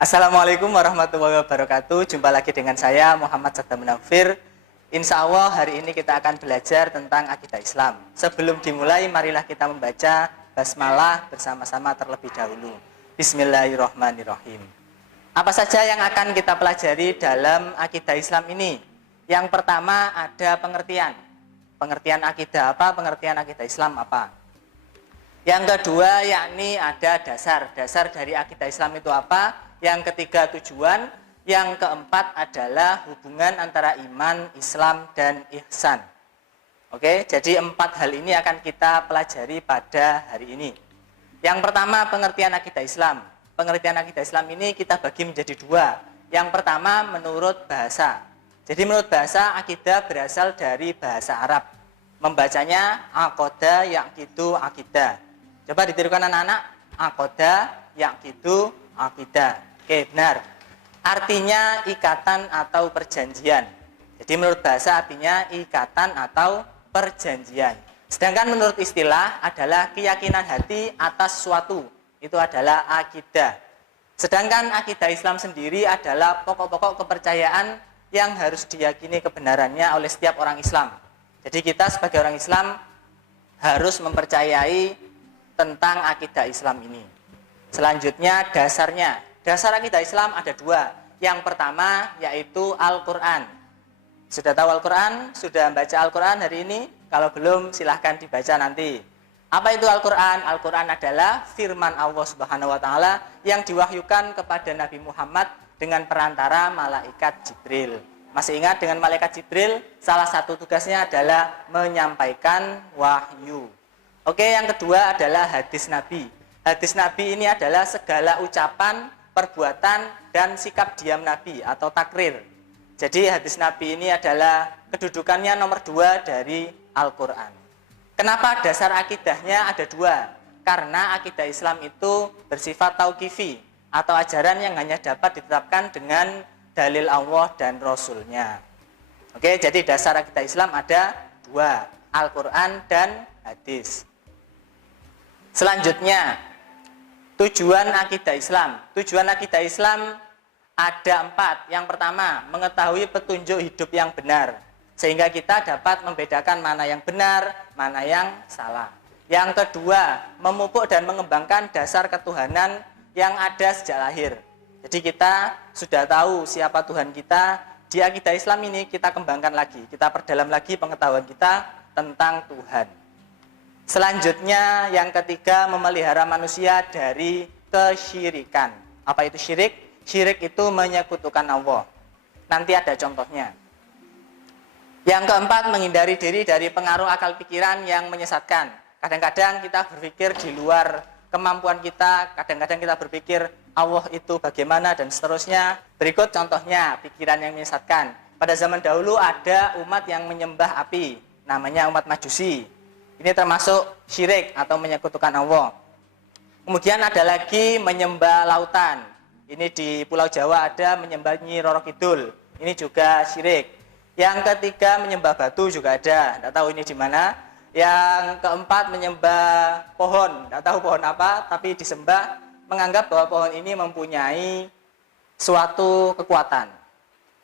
Assalamualaikum warahmatullahi wabarakatuh. Jumpa lagi dengan saya Muhammad Saddam Munafir. Insya Allah hari ini kita akan belajar tentang akidah Islam. Sebelum dimulai, marilah kita membaca basmalah bersama-sama terlebih dahulu. Bismillahirrahmanirrahim. Apa saja yang akan kita pelajari dalam akidah Islam ini? Yang pertama ada pengertian. Pengertian akidah apa? Pengertian akidah Islam apa? Yang kedua yakni ada dasar. Dasar dari akidah Islam itu apa? Yang ketiga tujuan. Yang keempat adalah hubungan antara iman, Islam, dan ihsan. Oke, jadi 4 hal ini akan kita pelajari pada hari ini. Yang pertama pengertian akidah Islam. Pengertian akidah Islam ini kita bagi menjadi 2. Yang pertama menurut bahasa. Jadi menurut bahasa akidah berasal dari bahasa Arab. Membacanya aqoda yaqidu akidah. Coba ditirukan anak-anak. Aqoda yaqidu akidah. Oke, benar. Artinya ikatan atau perjanjian. Jadi menurut bahasa artinya ikatan atau perjanjian. Sedangkan menurut istilah adalah keyakinan hati atas suatu. Itu adalah akidah. Sedangkan akidah Islam sendiri adalah pokok-pokok kepercayaan yang harus diyakini kebenarannya oleh setiap orang Islam. Jadi kita sebagai orang Islam harus mempercayai tentang akidah Islam ini. Selanjutnya dasarnya. Dasar akidah Islam ada 2. Yang pertama yaitu Al-Quran. Sudah tahu Al-Quran? Sudah membaca Al-Quran hari ini? Kalau belum silahkan dibaca nanti. Apa itu Al-Quran? Al-Quran adalah firman Allah Subhanahu wa Ta'ala yang diwahyukan kepada Nabi Muhammad dengan perantara malaikat Jibril. Masih ingat dengan malaikat Jibril? Salah satu tugasnya adalah menyampaikan wahyu. Oke, yang kedua adalah hadis Nabi. Hadis Nabi ini adalah segala ucapan, perbuatan, dan sikap diam Nabi atau takrir. Jadi hadis Nabi ini adalah kedudukannya nomor 2 dari Al-Quran. Kenapa dasar akidahnya ada 2? Karena akidah Islam itu bersifat tauqifi atau ajaran yang hanya dapat ditetapkan dengan dalil Allah dan Rasulnya. Oke, jadi dasar akidah Islam ada 2, Al-Quran dan hadis. Selanjutnya tujuan akidah Islam. Tujuan akidah Islam ada 4. Yang pertama, mengetahui petunjuk hidup yang benar. Sehingga kita dapat membedakan mana yang benar, mana yang salah. Yang kedua, memupuk dan mengembangkan dasar ketuhanan yang ada sejak lahir. Jadi kita sudah tahu siapa Tuhan kita. Di akidah Islam ini kita kembangkan lagi. Kita perdalam lagi pengetahuan kita tentang Tuhan. Selanjutnya yang ketiga memelihara manusia dari kesyirikan. Apa itu syirik? Syirik itu menyekutukan Allah. Nanti ada contohnya. Yang keempat menghindari diri dari pengaruh akal pikiran yang menyesatkan. Kadang-kadang kita berpikir di luar kemampuan kita. Kadang-kadang kita berpikir Allah itu bagaimana dan seterusnya. Berikut contohnya pikiran yang menyesatkan. Pada zaman dahulu ada umat yang menyembah api. Namanya umat Majusi. Ini termasuk syirik atau menyekutukan Allah. Kemudian ada lagi menyembah lautan. Ini di Pulau Jawa ada menyembah Nyi Roro Kidul. Ini juga syirik. Yang ketiga menyembah batu juga ada. Tidak tahu ini di mana. Yang keempat menyembah pohon. Tidak tahu pohon apa, tapi disembah. Menganggap bahwa pohon ini mempunyai suatu kekuatan.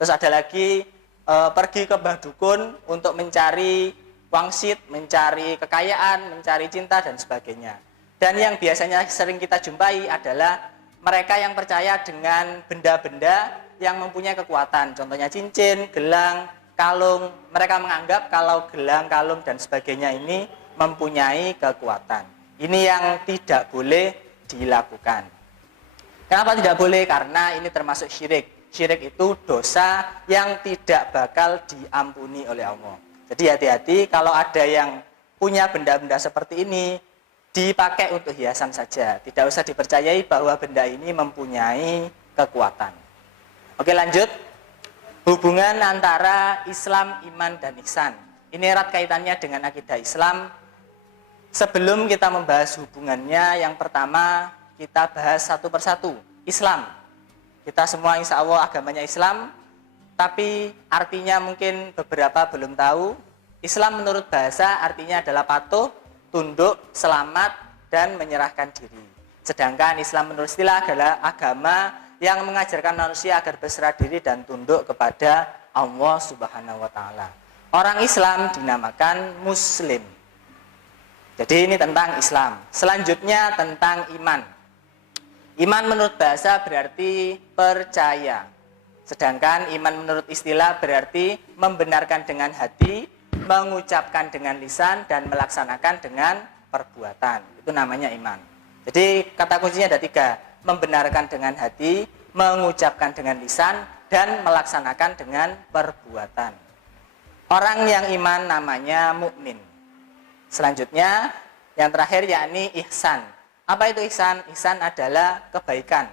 Terus ada lagi pergi ke mbah dukun untuk mencari wangsit, mencari kekayaan, mencari cinta, dan sebagainya. Dan yang biasanya sering kita jumpai adalah mereka yang percaya dengan benda-benda yang mempunyai kekuatan. Contohnya cincin, gelang, kalung. Mereka menganggap kalau gelang, kalung, dan sebagainya ini mempunyai kekuatan. Ini yang tidak boleh dilakukan. Kenapa tidak boleh? Karena ini termasuk syirik. Syirik itu dosa yang tidak bakal diampuni oleh Allah. Jadi hati-hati kalau ada yang punya benda-benda seperti ini dipakai untuk hiasan saja. Tidak usah dipercayai bahwa benda ini mempunyai kekuatan. Oke, lanjut. Hubungan antara Islam, iman, dan ihsan. Ini erat kaitannya dengan akidah Islam. Sebelum kita membahas hubungannya, yang pertama kita bahas satu persatu. Islam. Kita semua insya Allah agamanya Islam. Tapi artinya mungkin beberapa belum tahu. Islam menurut bahasa artinya adalah patuh, tunduk, selamat, dan menyerahkan diri. Sedangkan Islam menurut istilah adalah agama yang mengajarkan manusia agar berserah diri dan tunduk kepada Allah Subhanahu wa taala. Orang Islam dinamakan muslim. Jadi ini tentang Islam. Selanjutnya tentang iman. Iman menurut bahasa berarti percaya. Sedangkan iman menurut istilah berarti membenarkan dengan hati, mengucapkan dengan lisan, dan melaksanakan dengan perbuatan. Itu namanya iman. Jadi kata kuncinya ada 3. Membenarkan dengan hati, mengucapkan dengan lisan, dan melaksanakan dengan perbuatan. Orang yang iman namanya mukmin. Selanjutnya yang terakhir yakni ihsan. Apa itu ihsan? Ihsan adalah kebaikan.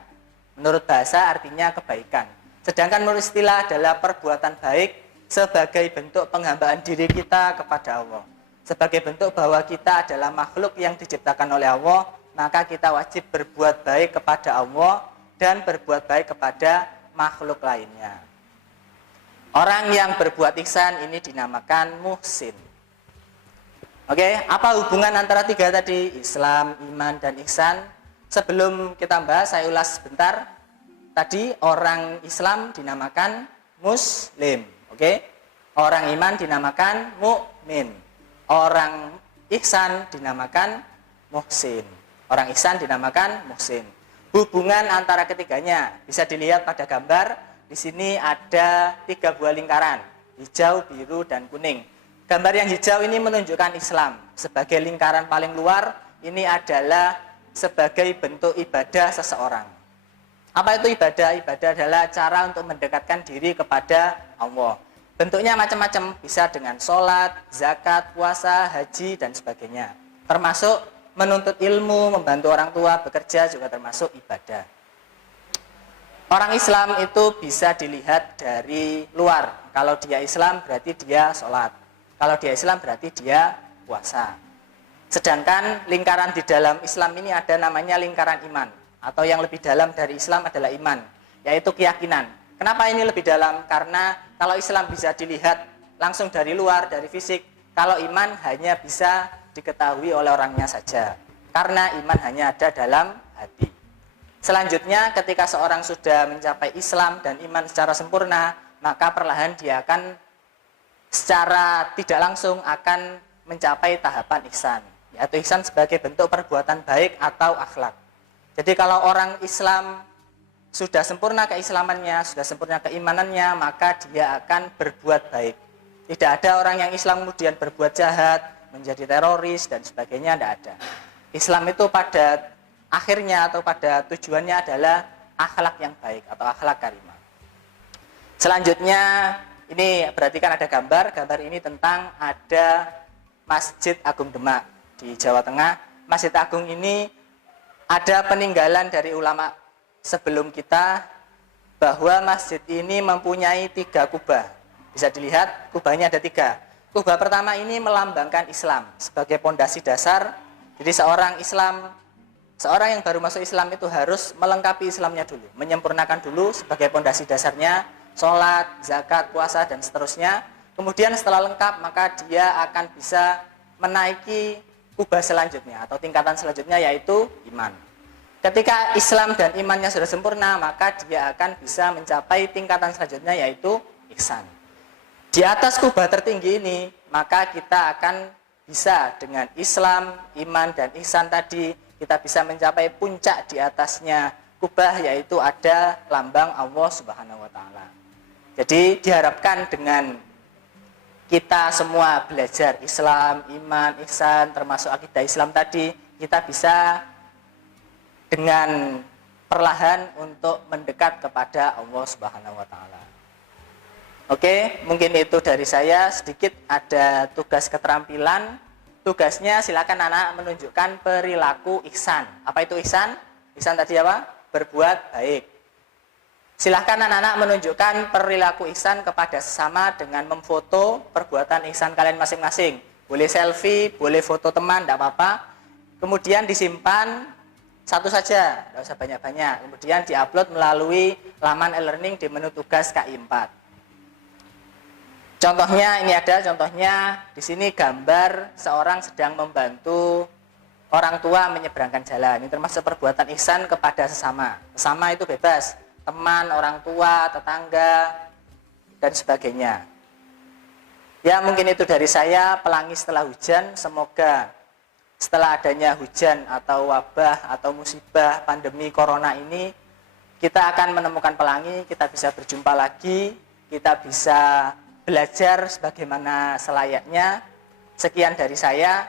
Menurut bahasa artinya kebaikan. Sedangkan menurut istilah adalah perbuatan baik sebagai bentuk penghambaan diri kita kepada Allah. Sebagai bentuk bahwa kita adalah makhluk yang diciptakan oleh Allah, maka kita wajib berbuat baik kepada Allah dan berbuat baik kepada makhluk lainnya. Orang yang berbuat ihsan ini dinamakan muhsin. Oke, apa hubungan antara 3 tadi? Islam, iman, dan ihsan. Sebelum kita bahas, saya ulas sebentar. Tadi orang Islam dinamakan muslim. Oke, orang iman dinamakan mukmin. Orang ihsan dinamakan muhsin. Orang ihsan dinamakan muhsin. Hubungan antara ketiganya bisa dilihat pada gambar. Di sini ada 3 buah lingkaran, hijau, biru, dan kuning. Gambar yang hijau ini menunjukkan Islam. Sebagai lingkaran paling luar, ini adalah sebagai bentuk ibadah seseorang. Apa itu ibadah? Ibadah adalah cara untuk mendekatkan diri kepada Allah. Bentuknya macam-macam, bisa dengan sholat, zakat, puasa, haji, dan sebagainya. Termasuk menuntut ilmu, membantu orang tua, bekerja juga termasuk ibadah. Orang Islam itu bisa dilihat dari luar. Kalau dia Islam berarti dia sholat. Kalau dia Islam berarti dia puasa. Sedangkan lingkaran di dalam Islam ini ada namanya lingkaran iman. Atau yang lebih dalam dari Islam adalah iman, yaitu keyakinan. Kenapa ini lebih dalam? Karena kalau Islam bisa dilihat langsung dari luar, dari fisik. Kalau iman hanya bisa diketahui oleh orangnya saja. Karena iman hanya ada dalam hati. Selanjutnya ketika seorang sudah mencapai Islam dan iman secara sempurna, maka perlahan dia akan secara tidak langsung akan mencapai tahapan ihsan, yaitu ihsan sebagai bentuk perbuatan baik atau akhlak. Jadi kalau orang Islam sudah sempurna keislamannya, sudah sempurna keimanannya, maka dia akan berbuat baik. Tidak ada orang yang Islam kemudian berbuat jahat, menjadi teroris dan sebagainya, tidak ada. Islam itu pada akhirnya atau pada tujuannya adalah akhlak yang baik atau akhlak karimah. Selanjutnya ini berarti kan ada gambar ini tentang ada Masjid Agung Demak di Jawa Tengah. Masjid Agung ini ada peninggalan dari ulama sebelum kita bahwa masjid ini mempunyai 3 kubah. Bisa dilihat kubahnya ada 3. Kubah pertama ini melambangkan Islam sebagai pondasi dasar. Jadi seorang yang baru masuk Islam itu harus melengkapi Islamnya dulu, menyempurnakan dulu sebagai pondasi dasarnya, sholat, zakat, puasa, dan seterusnya. Kemudian setelah lengkap, maka dia akan bisa menaiki kubah selanjutnya atau tingkatan selanjutnya, yaitu iman. Ketika Islam dan imannya sudah sempurna, maka dia akan bisa mencapai tingkatan selanjutnya, yaitu ihsan. Di atas kubah tertinggi ini, maka kita akan bisa dengan Islam, iman, dan ihsan tadi, kita bisa mencapai puncak di atasnya kubah, yaitu ada lambang Allah Subhanahu wa taala. Jadi diharapkan dengan kita semua belajar Islam, iman, ihsan, termasuk akidah Islam tadi, kita bisa dengan perlahan untuk mendekat kepada Allah Subhanahu wa taala. Oke, mungkin itu dari saya. Sedikit ada tugas keterampilan. Tugasnya silakan anak menunjukkan perilaku ihsan. Apa itu ihsan? Ihsan tadi apa? Berbuat baik. Silahkan anak-anak menunjukkan perilaku ihsan kepada sesama dengan memfoto perbuatan ihsan kalian masing-masing. Boleh selfie, boleh foto teman, tidak apa-apa. Kemudian disimpan satu saja, tidak usah banyak-banyak. Kemudian diupload melalui laman e-learning di menu tugas KI 4. Contohnya ini ada, di sini gambar seorang sedang membantu orang tua menyeberangkan jalan. Ini termasuk perbuatan ihsan kepada sesama. Sesama itu bebas. teman, orang tua, tetangga, dan sebagainya. Ya, mungkin itu dari saya, pelangi setelah hujan. Semoga setelah adanya hujan atau wabah atau musibah pandemi corona ini, kita akan menemukan pelangi, kita bisa berjumpa lagi, kita bisa belajar sebagaimana selayaknya. Sekian dari saya,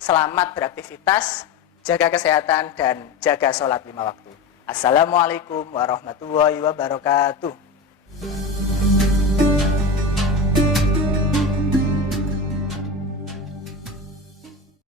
selamat beraktivitas, jaga kesehatan, dan jaga sholat 5 waktu. Assalamualaikum warahmatullahi wabarakatuh.